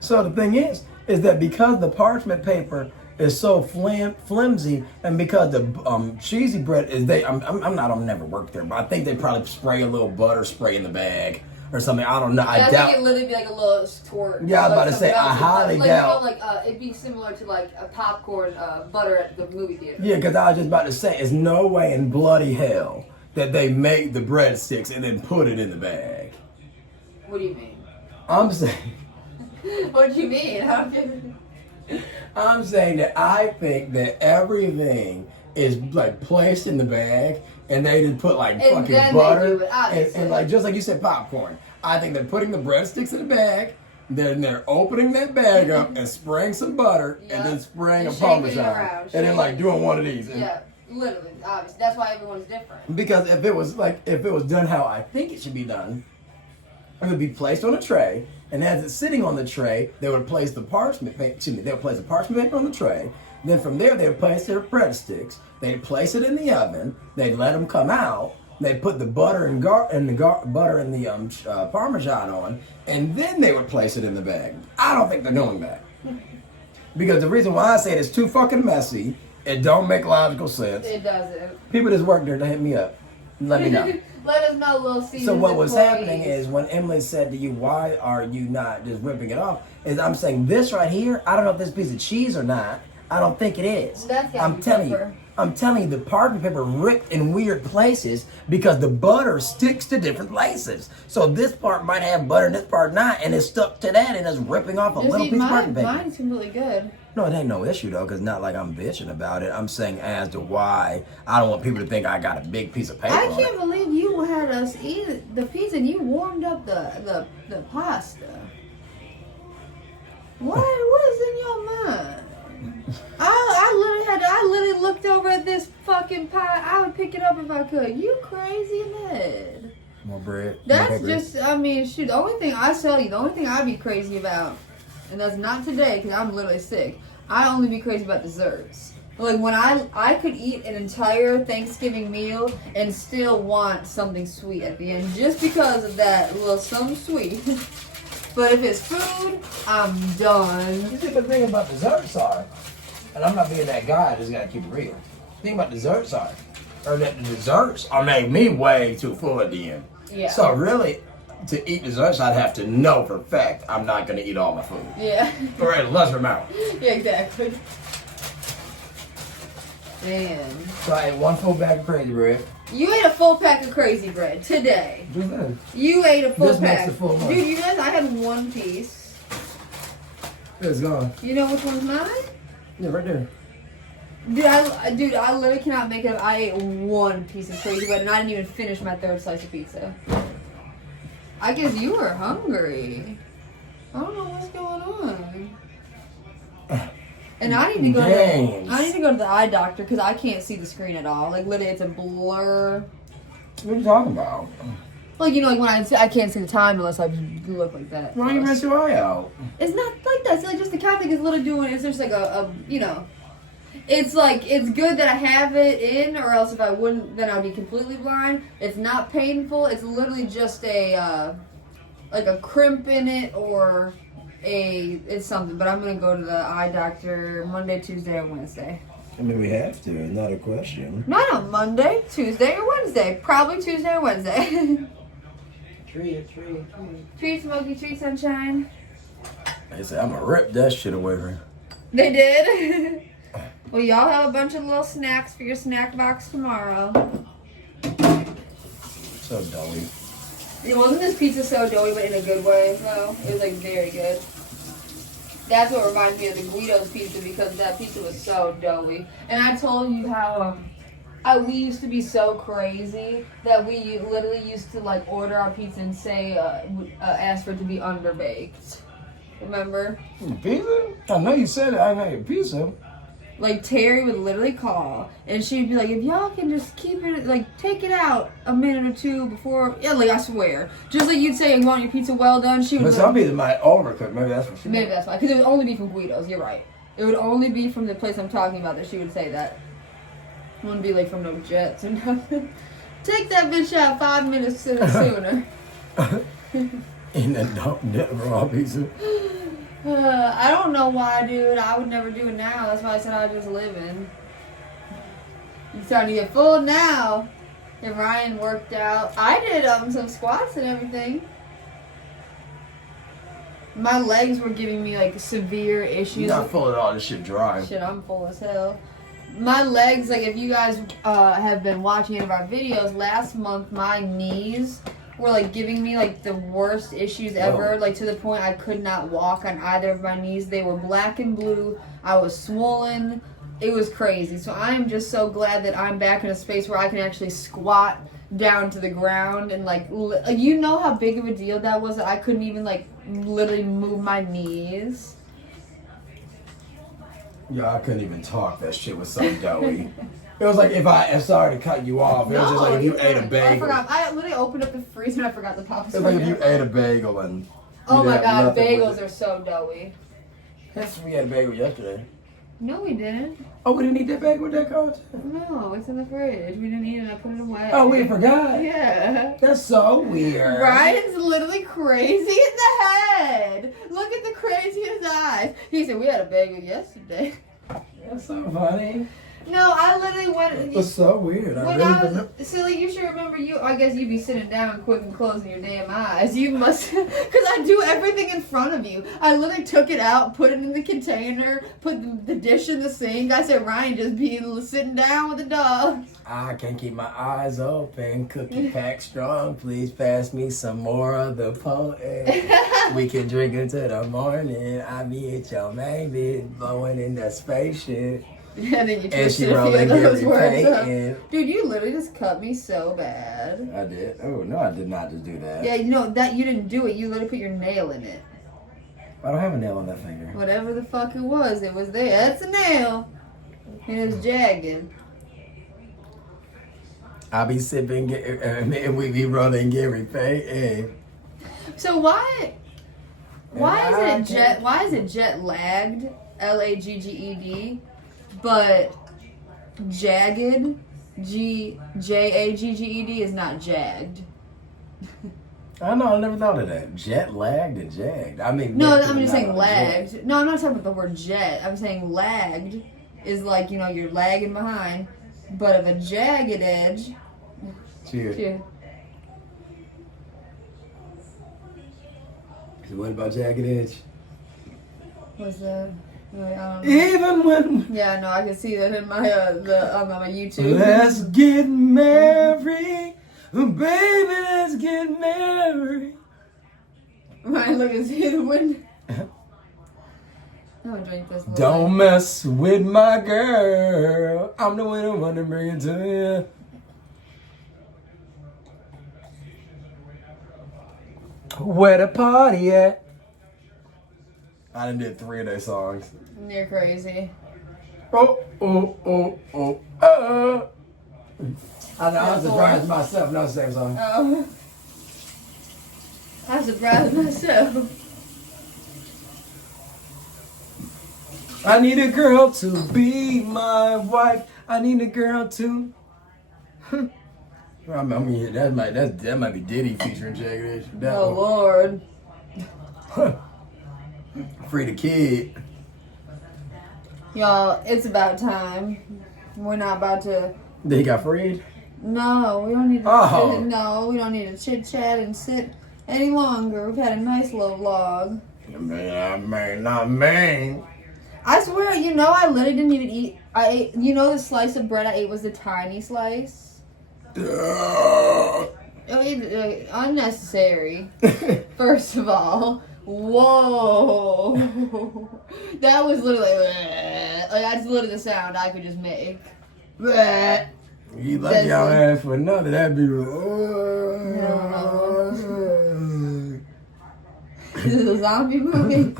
So the thing is that because the parchment paper is so flimsy, and because the cheesy bread is I've never worked there, but I think they probably spray a little butter spray in the bag or something. I don't know. I doubt. think it literally be like a little tort. Yeah, I was about to say, I highly doubt. You know, like it'd be similar to like a popcorn butter at the movie theater. Yeah, because I was just about to say, it's no way in bloody hell that they make the breadsticks and then put it in the bag. What do you mean? I'm saying. What do you mean? I don't get it. I'm saying that I think that everything is like placed in the bag and they just put like And fucking then butter they do it, and like just like you said popcorn. I think they're putting the breadsticks in the bag, then they're opening that bag up and spraying some butter and then spraying And a shaking it Parmesan around, and then like doing one of these. And Yeah, literally, obviously. That's why everyone's different. because if it was done how I think it should be done, it would be placed on a tray, and as it's sitting on the tray, they would place the parchment paper. They would place the parchment paper on the tray. Then from there, they would place their breadsticks. They'd place it in the oven. They'd let them come out. They'd put the butter and butter and the Parmesan on, and then they would place it in the bag. I don't think they're doing that because the reason why I say it's too fucking messy. It don't make logical sense. It doesn't. People that work there, they hit me up. Let me know. Let us know, little seasons. So what was employees. happening is when Emily said to you, why are you not just ripping it off? Is I'm saying this right here, I don't know if this piece of cheese or not. I don't think it is. That's gotta I'm be telling pepper. you. I'm telling you, the parchment paper ripped in weird places because the butter sticks to different places. So this part might have butter and this part not, and it's stuck to that and it's ripping off a little piece of parchment paper. Mine's completely good. No, it ain't no issue though, because not like I'm bitching about it. I'm saying as to why I don't want people to think I got a big piece of paper I on can't it. believe you had us eat the pizza and you warmed up the pasta. What is in your mind? I literally looked over at this fucking pie. I would pick it up if I could. You crazy in the head. More bread. That's just, I mean, shoot, the only thing I'd be crazy about, and that's not today because I'm literally sick, I only be crazy about desserts. Like when I could eat an entire Thanksgiving meal and still want something sweet at the end just because of that little something sweet. But if it's food, I'm done. You see, the thing about desserts are, and I'm not being that guy, I just gotta keep it real. The thing about desserts are, that the desserts are make me way too full at the end. Yeah. So really, to eat desserts, I'd have to know for a fact I'm not gonna eat all my food. Yeah. Or at a lesser amount. Yeah, exactly. Damn. So I ate one full bag of crazy bread. You ate a full pack of Crazy Bread today. Just that. You ate a full This makes pack. the full one. Dude, you guys, I had one piece. It's gone. You know which one's mine? Yeah, right there. Dude, I literally cannot make it up. I ate one piece of Crazy Bread and I didn't even finish my third slice of pizza. I guess you were hungry. I don't know what's going on. And I need to go. I need to go to the eye doctor because I can't see the screen at all. Like literally, it's a blur. What are you talking about? Like you know, like when I can't see the time unless I look like that. Why you mess your eye out? It's not like that. It's like just the Catholic is literally doing. It's just like a you know. It's like it's good that I have it in, or else if I wouldn't, then I'd be completely blind. It's not painful. It's literally just a like a crimp in it or. It's something, but I'm gonna go to the eye doctor Monday, Tuesday, or Wednesday. I mean, we have to. It's not a question. Not on Monday, Tuesday, or Wednesday. Probably Tuesday or Wednesday. Treat, Smokey, treat, sunshine. They said, I'm gonna rip that shit away from you. They did. Well, y'all have a bunch of little snacks for your snack box tomorrow. So doughy. It wasn't this pizza so doughy, but in a good way, though. It was, like, very good. That's what reminds me of the Guido's pizza, because that pizza was so doughy. And I told you how we used to be so crazy that we literally used to, like, order our pizza and say, ask for it to be underbaked. Remember? Pizza? I know you said it. I know your pizza. Like, Terry would literally call, and she'd be like, if y'all can just keep it, like, take it out a minute or two before, yeah, like, I swear. Just like you'd say, you want your pizza well done, she would But some pizza might overcook. Maybe that's what she Maybe that's why, because it would only be from Guido's, you're right. It would only be from the place I'm talking about that she would say that. It wouldn't be, like, from no Jets or nothing. Take that bitch out 5 minutes sooner. And then don't never all pizza. I don't know why, dude. I would never do it now. That's why I said I just live in. You're starting to get full now. And Ryan worked out. I did some squats and everything. My legs were giving me like severe issues. You're not full at all. This shit dry. Shit, I'm full as hell. My legs, like if you guys have been watching any of our videos, last month my knees were like giving me like the worst issues ever. Whoa. Like to the point I could not walk on either of my knees. They were black and blue. I was swollen. It was crazy. So I am just so glad that I'm back in a space where I can actually squat down to the ground and like you know how big of a deal that was that I couldn't even like literally move my knees. Yeah, I couldn't even talk. That shit was so doughy. It was like I'm sorry to cut you off. It was just like if you ate a bagel. I forgot. I literally opened up the freezer and I forgot the pop. It was like if you ate a bagel and. Oh my god, bagels bagels are so doughy. We had a bagel yesterday. No, we didn't. Oh, we didn't eat that bagel with that content? No, it's in the fridge. We didn't eat it. I put it away. Oh, we forgot. Yeah. That's so weird. Ryan's literally crazy in the head. Look at the crazy in his eyes. He said, we had a bagel yesterday. That's so funny. No, I literally went. It was so weird. When I was silly, you should remember you. I guess you'd be sitting down quick and closing your damn eyes. You must, because I do everything in front of you. I literally took it out, put it in the container, put the dish in the sink. I said, Ryan, just be sitting down with the dog. I can't keep my eyes open. Cookie pack strong. Please pass me some more of the potent. We can drink until the morning. I be at your baby, blowing in the spaceship. And then you And she twisted a few rolling of those Gary words up. Payton. Dude, you literally just cut me so bad. I did. Oh no, I did not just do that. Yeah, you know that you didn't do it. You literally put your nail in it. I don't have a nail on that finger. Whatever the fuck it was there. That's a nail. And it's jagged. I be sipping and we be rolling Gary Payton. So why is it jet lagged? LAGGED, but jagged JAGGED is not jagged. I know, I never thought of that. Jet lagged and jagged. I mean, No, I'm just saying lagged. No, I'm not talking about the word jet. I'm saying lagged is like, you know, you're lagging behind. But of a jagged edge. Cheers. Cheers. So what about jagged edge? What's that? Even when Yeah, no, I can see that in my my YouTube. let's get married, baby, let's get married. Ryan, look, is he the wind? I'm gonna drink this. Don't mess with my girl. I'm the one who want to bring it to you. Where the party at? I done did 3 of their songs. You're crazy. Oh. I was surprised myself. No, same song. Oh. I'm surprised myself. I need a girl to be my wife. I need a girl to. I mean, that might be Diddy featuring Jagged Edge. That Oh, one. Lord. Free the kid. Y'all, it's about time. We're not about to. They got freed. No, we don't need to. Oh. No, we don't need to chit chat and sit any longer. We've had a nice little vlog. Man. I swear, you know, I literally didn't even eat. I ate. You know, the slice of bread I ate was the tiny slice. Unnecessary. First of all, whoa, that was literally like that's literally the sound I could just make. You lucky y'all asked for another. That'd be. This is a zombie movie.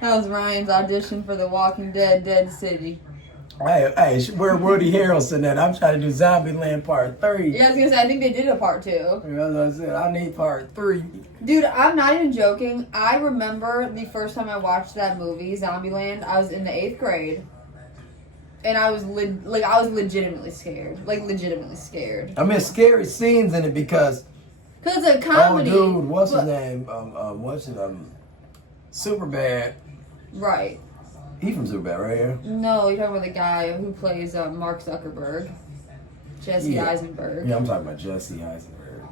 That was Ryan's audition for The Walking Dead, Dead City. Hey, where Woody Harrelson at? I'm trying to do Zombieland Part 3. Yeah, I was gonna say, I think they did a part 2. As I said, I need Part 3. Dude, I'm not even joking. I remember the first time I watched that movie, Zombieland, I was in the 8th grade. and I was I was legitimately scared, like legitimately scared. I mean, scary scenes in it because. Cause it's a comedy. Oh, dude, what's his name? Superbad. Right. He from Superbad, right here. No, you're talking about the guy who plays Mark Zuckerberg, Jesse Eisenberg. Yeah, I'm talking about Jesse Eisenberg.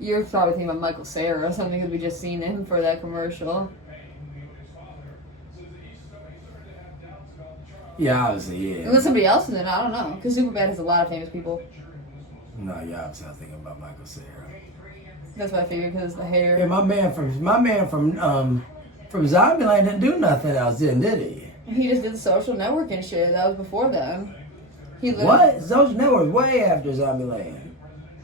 You're probably thinking about Michael Cera or something because we just seen him for that commercial. Yeah, obviously, yeah. Unless somebody else is in it, I don't know. Because Superbad has a lot of famous people. No, yeah, obviously, I was thinking about Michael Cera. That's what I figured because the hair. Yeah, my man from Zombieland didn't do nothing else, did he? He just did the Social Network and shit. That was before them. What? Social Network way after Zombieland.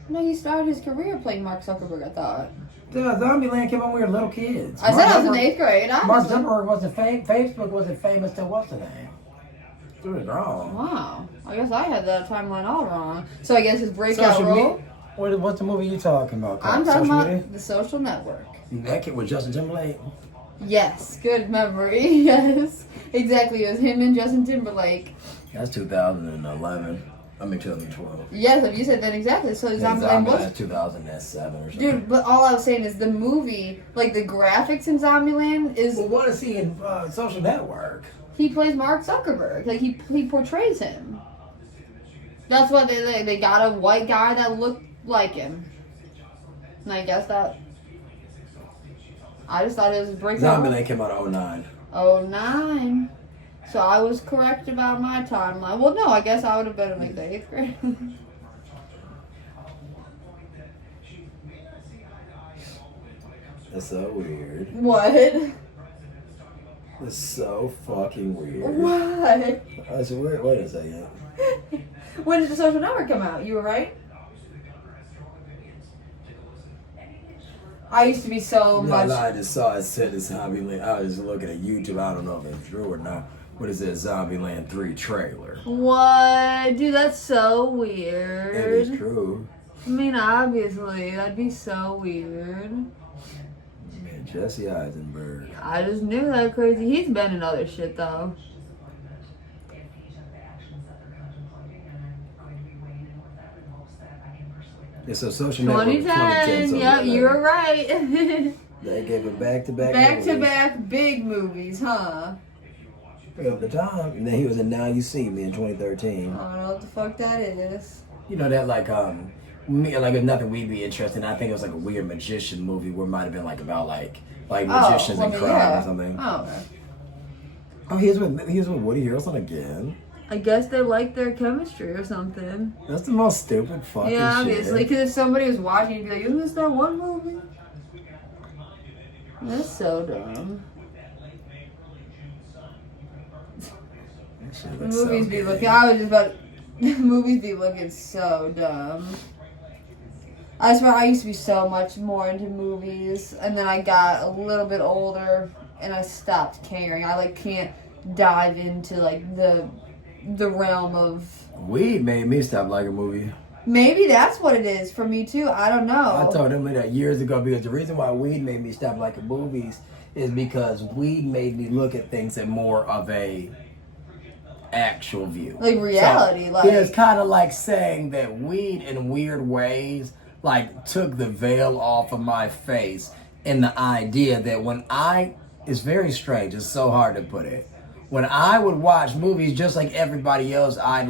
No, he started his career playing Mark Zuckerberg, I thought. Zombieland came on when we were little kids. I said I was in 8th grade. Mark Zuckerberg wasn't Facebook wasn't famous till what's the name? It was wrong. Wow. I guess I had that timeline all wrong. So I guess his breakout role. What's the movie you talking about? I'm talking about The Social Network. That kid was Justin Timberlake. Yes, good memory. Yes, exactly. It was him and Justin Timberlake. That's 2011. I mean 2012. Yes, you said that exactly. So Zombieland was 2007 or something. Dude, but all I was saying is the movie, like the graphics in Zombieland is. Well, what is he in Social Network? He plays Mark Zuckerberg. Like he portrays him. That's what they got a white guy that looked like him. And I guess that. I just thought it was a breakout. Zombieland came out in 09. 09. So I was correct about my timeline. Well, no, I guess I would have been in like the 8th grade. That's so weird. What? It's so fucking weird. What? I said, wait a second. When did The Social Network come out? You were right? I used to be so much. No, I just saw it said it's Zombieland. I was just looking at YouTube. I don't know if it's true or not. What is that Zombieland 3 trailer? What? Dude, that's so weird. It is true. I mean, obviously, that'd be so weird. Man, Jesse Eisenberg. I just knew that crazy. He's been in other shit, though. Yeah, so Social Network 2010. Yep, you were right. They gave it back-to-back Back-to-back big movies, huh? Of the time. And then he was in Now You See Me in 2013. I don't know what the fuck that is. You know that if nothing we'd be interested in. I think it was like a weird magician movie where it might have been like about like magicians and crime or something. Oh, okay. Oh, he was with Woody Harrelson again. I guess they like their chemistry or something. That's the most stupid fucking shit. Yeah, obviously, because if somebody was watching, you'd be like, isn't this that one movie? That's so dumb. Movies be looking. I was just about. Movies be looking so dumb. I swear, I used to be so much more into movies, and then I got a little bit older, and I stopped caring. I can't dive into the realm of. Weed made me stop liking movie. Maybe that's what it is for me too. I don't know. I told him that years ago because the reason why weed made me stop liking movies is because weed made me look at things in more of a actual view. Like reality. So, it's kind of like saying that weed in weird ways took the veil off of my face in the idea that it's very strange, it's so hard to put it. When I would watch movies just like everybody else, I'd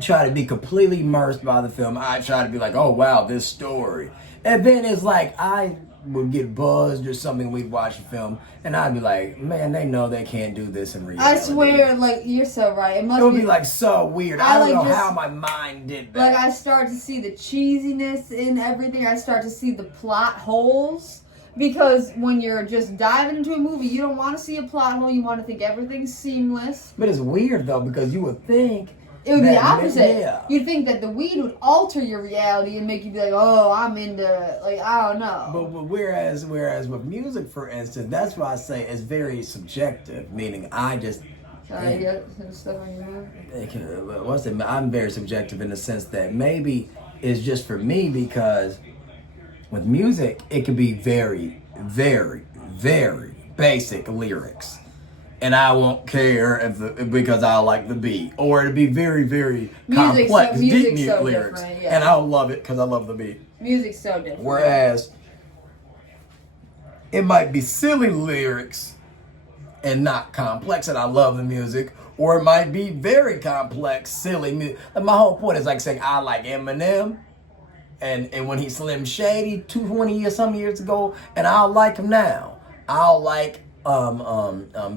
try to be completely immersed by the film. I'd try to be like, oh wow, this story. And then it's like I would get buzzed or something, we'd watch a film, and I'd be like, man, they know they can't do this in reality. I swear, you're so right. It would be so weird. I don't know how my mind did that. I start to see the cheesiness in everything. I start to see the plot holes. Because when you're just diving into a movie, you don't want to see a plot hole. You want to think everything's seamless. But it's weird, though, because you would think... It would be the opposite. Yeah. You'd think that the weed would alter your reality and make you be like, oh, I'm into... I don't know. But whereas with music, for instance, that's why I say it's very subjective. Meaning, I just... Sorry, get some stuff on your mouth. I'm very subjective in the sense that maybe it's just for me because... With music, it can be very, very, very basic lyrics. and I won't care because I like the beat, or it'll be very, very Music's complex, deep music's so lyrics, different, yeah. and I'll love it because I love the beat. Music's so different. Whereas it might be silly lyrics and not complex, and I love the music, or it might be very complex, silly music. My whole point is like saying I like Eminem, and when he's Slim Shady 20 years, some years ago, and I'll like him now. I'll like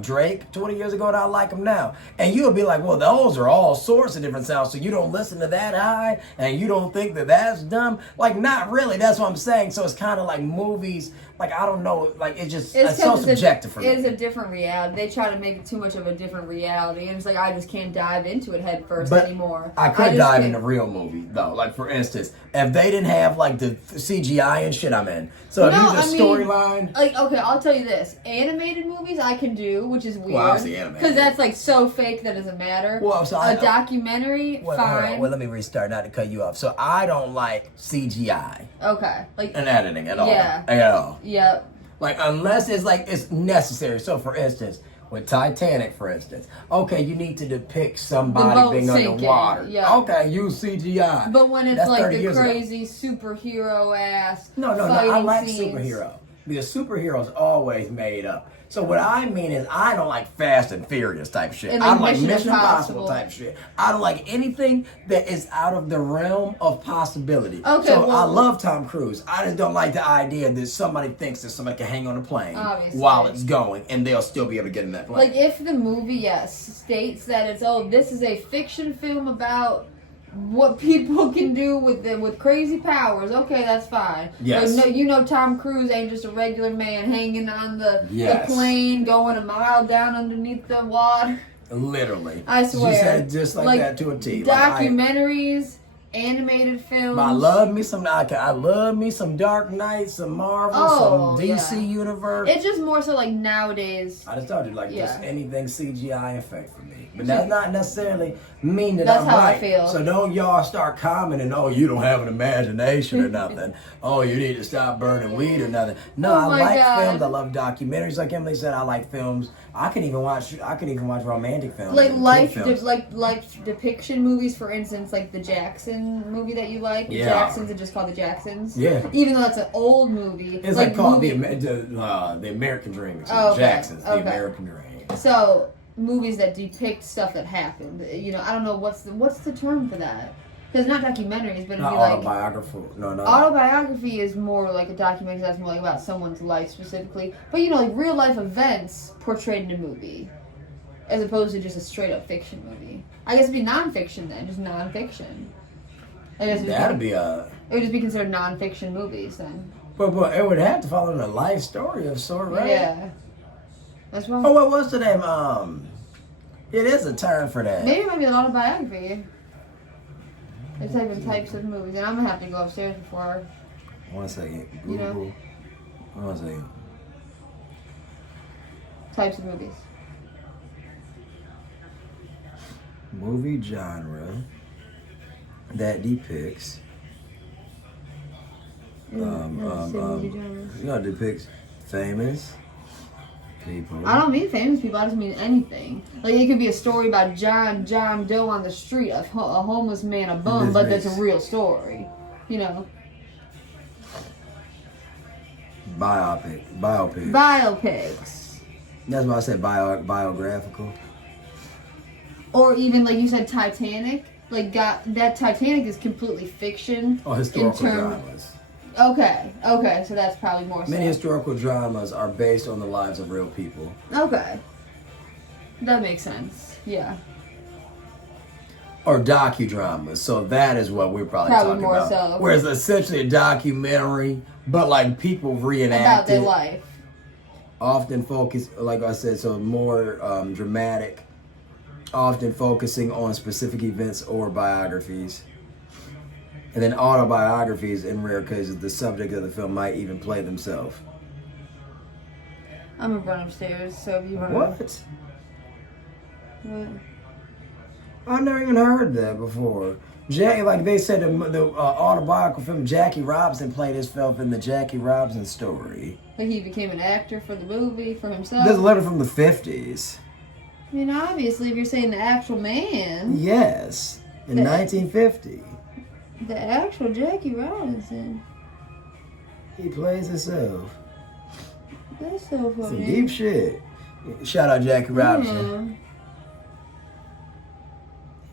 Drake 20 years ago, and I like him now. And you'll be like, well, those are all sorts of different sounds, so you don't listen to that high, and you don't think that that's dumb. Like, not really. That's what I'm saying. So it's kind of like movies. Like, I don't know. Like, it's so subjective for me. It is a different reality. They try to make it too much of a different reality, and it's like I just can't dive into it head first anymore. I could dive into real movie though. Like, for instance, if they didn't have like the CGI and shit, I'm in. So if you just storyline, like, okay, I'll tell you this: animated movies I can do, which is weird. Well, obviously animated, because that's like so fake that doesn't matter. Well, so a documentary, fine. Well, let me restart, not to cut you off. So I don't like CGI. Okay, like and editing at all. Yeah. At all. Yep. Like, unless it's necessary. So, for instance, with Titanic, for instance, okay, you need to depict somebody being underwater. Yeah. Okay, use CGI. But when it's like the crazy superhero ass. No, I like superhero. Because superheroes always made up. So what I mean is, I don't like Fast and Furious type shit. And I don't like Mission Impossible type shit. I don't like anything that is out of the realm of possibility. Okay, so I love Tom Cruise. I just don't like the idea that somebody thinks that somebody can hang on a plane while it's going, and they'll still be able to get in that plane. Like, if the movie, states that it's, this is a fiction film about what people can do with crazy powers, okay, that's fine. Yes. But no, Tom Cruise ain't just a regular man hanging on the plane going a mile down underneath the water. Literally. I swear. She said it just like that to a T. Documentaries, animated films. I love me some Dark Knight, some Marvel, some DC Universe. It's just more so like nowadays. I just told you, just anything CGI effect for me. But that's not necessarily mean that I'm right. That's how I feel. So don't y'all start commenting, you don't have an imagination or nothing. You need to stop burning weed or nothing. No, I like films. I love documentaries. Like Emily said, I like films. I can even watch romantic films. Like life depiction movies, for instance, like the Jackson movie that you like. The Jacksons are just called the Jacksons. Yeah. Even though that's an old movie. It's like called the American Dream. Jacksons, the American Dream. So movies that depict stuff that happened. I don't know what's the term for that. Because not documentaries, but it'd be like autobiography. No. Autobiography is more like a documentary that's more like about someone's life specifically. But like real life events portrayed in a movie, as opposed to just a straight up fiction movie. I guess it'd be nonfiction then, just nonfiction. I guess it would just be considered nonfiction movies then. But it would have to follow in a life story of sort, right? Yeah. That's wrong. What was the name? It is a term for that. Maybe it might be an autobiography. It's even types of movies, and I'm gonna have to go upstairs before. 1 second. Google. 1 second. Types of movies. Movie genre that depicts. Depicts famous people. I don't mean famous people. I just mean anything. Like, it could be a story about John Doe on the street, a homeless man, a bum, but that's a real story. Biopics. That's why I said biographical. Or even, like you said, Titanic. Like, that Titanic is completely fiction. Historical dramas. Okay, so that's probably more so. Many historical dramas are based on the lives of real people. Okay. That makes sense, yeah. Or docudramas, so that is what we're probably talking more about. So. Whereas essentially a documentary, but like people reenact about their life. Often focus, like I said, so more dramatic, often focusing on specific events or biographies. And then autobiographies, in rare cases, the subject of the film might even play themselves. I'm gonna run upstairs, so if you want to... What? I've never even heard that before. Like they said, the autobiographical film, Jackie Robinson played himself in the Jackie Robinson story. Like he became an actor for the movie, for himself? There's a letter from the 50s. mean, obviously, if you're saying the actual man, Yes, in The- 1950. the actual Jackie Robinson. He plays himself. That's so Some funny. deep shit. Shout out Jackie Robinson. Yeah.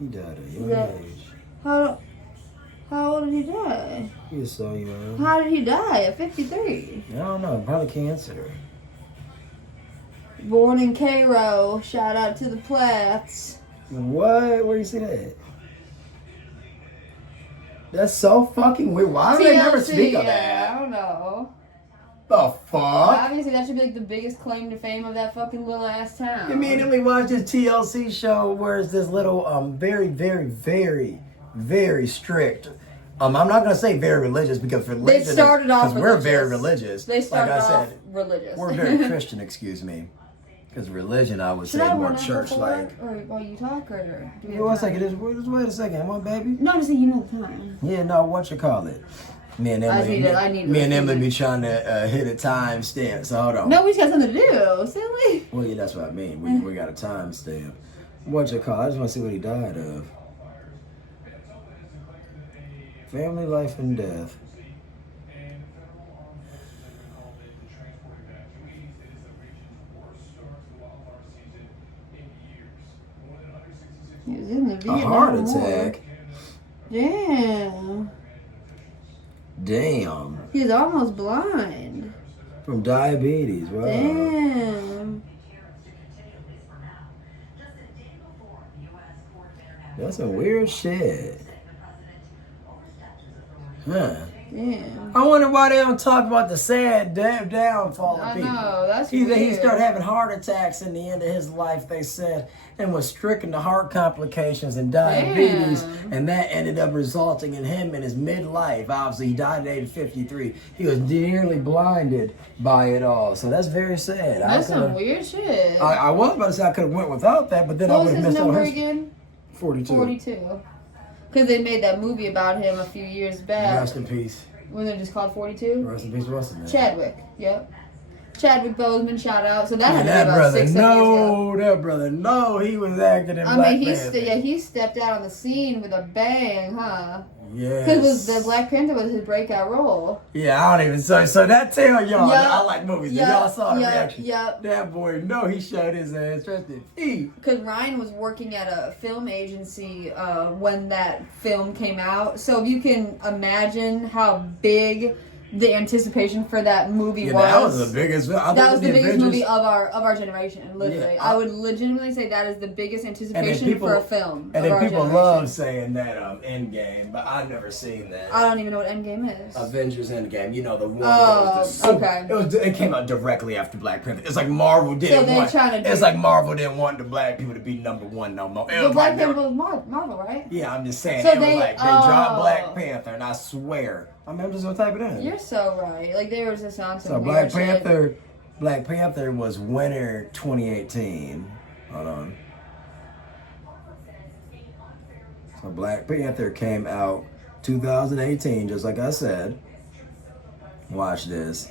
He died at a young Yeah. age. How old did he die? He was so young. How did he die at 53? I don't know. Probably cancer. Born in Cairo. Shout out to the Platts. What? Where you see that? That's so fucking weird. Why do they never TLC, speak of yeah, that? I don't know. The fuck? Obviously, that should be like the biggest claim to fame of that fucking little ass town. Immediately watched this TLC show where it's this little very, very, very, very strict. I'm not gonna say very religious because religion. They started off because we're religious. very religious. They started like I off said, religious. we're very Christian. Excuse me. Because religion, I would Should say I more run that church before, like. or while you talk, or do we have One time? second, just wait a second, what baby? No, I'm just saying you know the time. Yeah, no, what you call it? Me and Emily, I need me to and Emily listen. be trying to hit a time stamp. So hold on. No, we just got something to do. Silly. Well, yeah, that's what I mean. We got a time stamp. What you call it? I just want to see what he died of. Family, life, and death. He was in the A Vietnam heart War. attack. Damn. Damn. He's almost blind. From diabetes. Wow. Damn. That's some weird shit. Huh. Damn. I wonder why they don't talk about the sad downfall of I people. know, that's He weird. started having heart attacks in the end of his life, they said, and was stricken to heart complications and diabetes, Damn. and that ended up resulting in him in his midlife. Obviously, he died at age 53. He was nearly blinded by it all, so that's very sad. That's some weird shit. I was about to say I could have went without that, but then I What would was have his missed out number on his again? 42. 42. Because they made that movie about him a few years back. Rest in peace. When they're just called 42? Rest in peace. What's his name? Chadwick. Yep. Chadwick Boseman, shout out. So that had And to be that about brother, 6-7 years ago. that brother, no, he was acting in I Black mean, Panther. he stepped out on the scene with a bang, huh? Yes. Because the Black Panther was his breakout role. Yeah, I don't even so that tell y'all that Yup. I like movies. Yup. Y'all saw the Yup. reaction. Yup. That boy, no, he showed his ass just in feet. Because Ryan was working at a film agency when that film came out. So if you can imagine how big the anticipation for that movie Yeah, was. that was the biggest. That was the biggest movie of our generation, literally. Yeah. I would legitimately say that is the biggest anticipation for a film. And of then our people generation. love saying that Endgame, but I've never seen that. I don't even know what Endgame is. Avengers Endgame, you know the one. Oh, that was the super, okay. It came out directly after Black Panther. It's like Marvel didn't they're want. trying to It's do- like Marvel didn't want the black people to be number one no more. It But was Black like they were- Panther was Marvel, right? Yeah, I'm just saying. So it was they- like they dropped oh. Black Panther, and I swear. I mean, I'm just gonna type it in. You're so right. Like, they were just on some So weird shit. Black Panther was winter 2018. Hold on. So Black Panther came out 2018, just like I said. Watch this.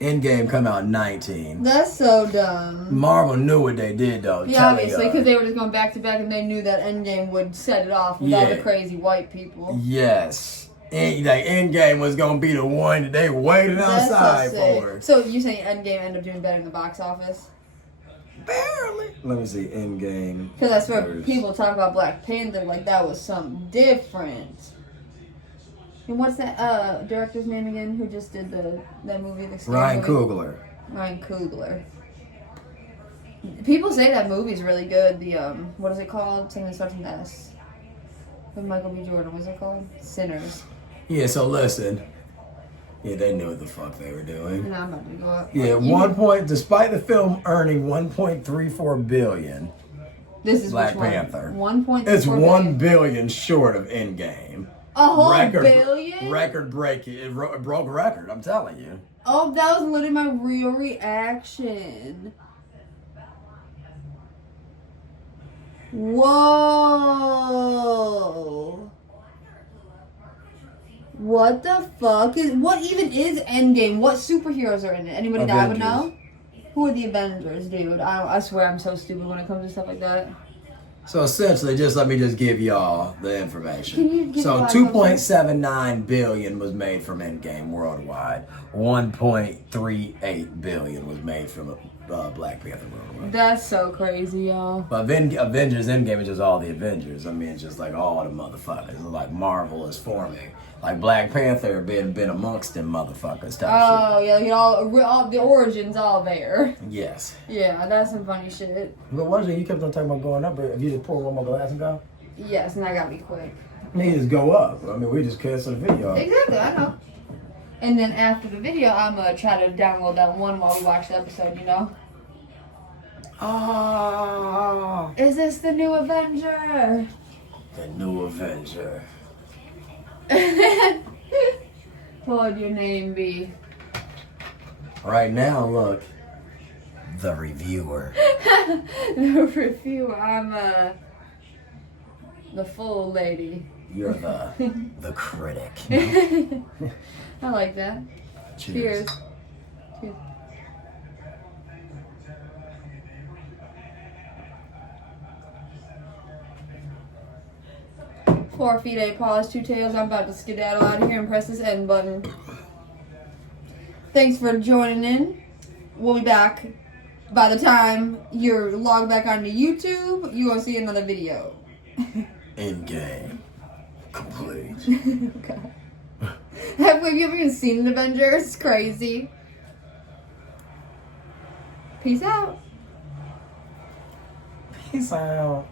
Endgame come out 19. That's so dumb. Marvel knew what they did though. Yeah, obviously, because they were just going back to back, and they knew that Endgame would set it off with all the Yeah. crazy white people. Yes. And like Endgame was gonna be the one that they waited That's outside so sick. for. So you saying Endgame ended up doing better in the box office? Barely. Let me see. Endgame. Because I swear, First. people talk about Black Panther like that was something different. And what's that director's name again? Who just did that movie? The scary Ryan movie? Coogler. Ryan Coogler. People say that movie's really good. The what is it called? Something that starts with an S. With Michael B. Jordan. What's it called? Sinners. Yeah, so listen. Yeah, they knew what the fuck they were doing. And I'm about to go up. Yeah, despite the film earning 1.34 billion, This is Black which one? Panther. 1.34 it's 1 billion. billion short of Endgame. A whole billion? Record breaking. It broke a record, I'm telling you. Oh, that was literally my real reaction. Whoa. What the fuck what even is Endgame? What superheroes are in it? Anybody that I would know? Avengers. Who are the Avengers, dude? I swear I'm so stupid when it comes to stuff like that. So essentially, let me give y'all the information. Can you give So me like 2.79 billion was made from Endgame worldwide. 1.38 billion was made from Black Panther worldwide. That's so crazy, y'all. But Avengers Endgame is just all the Avengers. I mean, it's just like all the motherfuckers. It's like Marvel is forming. Like Black Panther been amongst them motherfuckers type Oh, yeah, like all the origins all there. shit. Yes. Yeah, that's some funny shit. But one thing you kept on talking about going up, but if you just pour one more glass and go, Yes, and that got me quick. you just go up. I mean, we just cancel the video. Exactly, I know. And then after the video, I'm gonna try to download that one while we watch the episode, you know? Ah, Is this the new Avenger? the new Avenger. What would your name be? Right now, look, the reviewer. The review, I'm the full lady. You're the critic. I like that. Cheers. Cheers. 4 feet, 8 paws, 2 tails. I'm about to skedaddle out of here and press this end button. Thanks for joining in. We'll be back. By the time you're logged back onto YouTube, you will see another video. Endgame. Complete. God. Have you ever even seen an Avenger? It's crazy. Peace out. Peace out.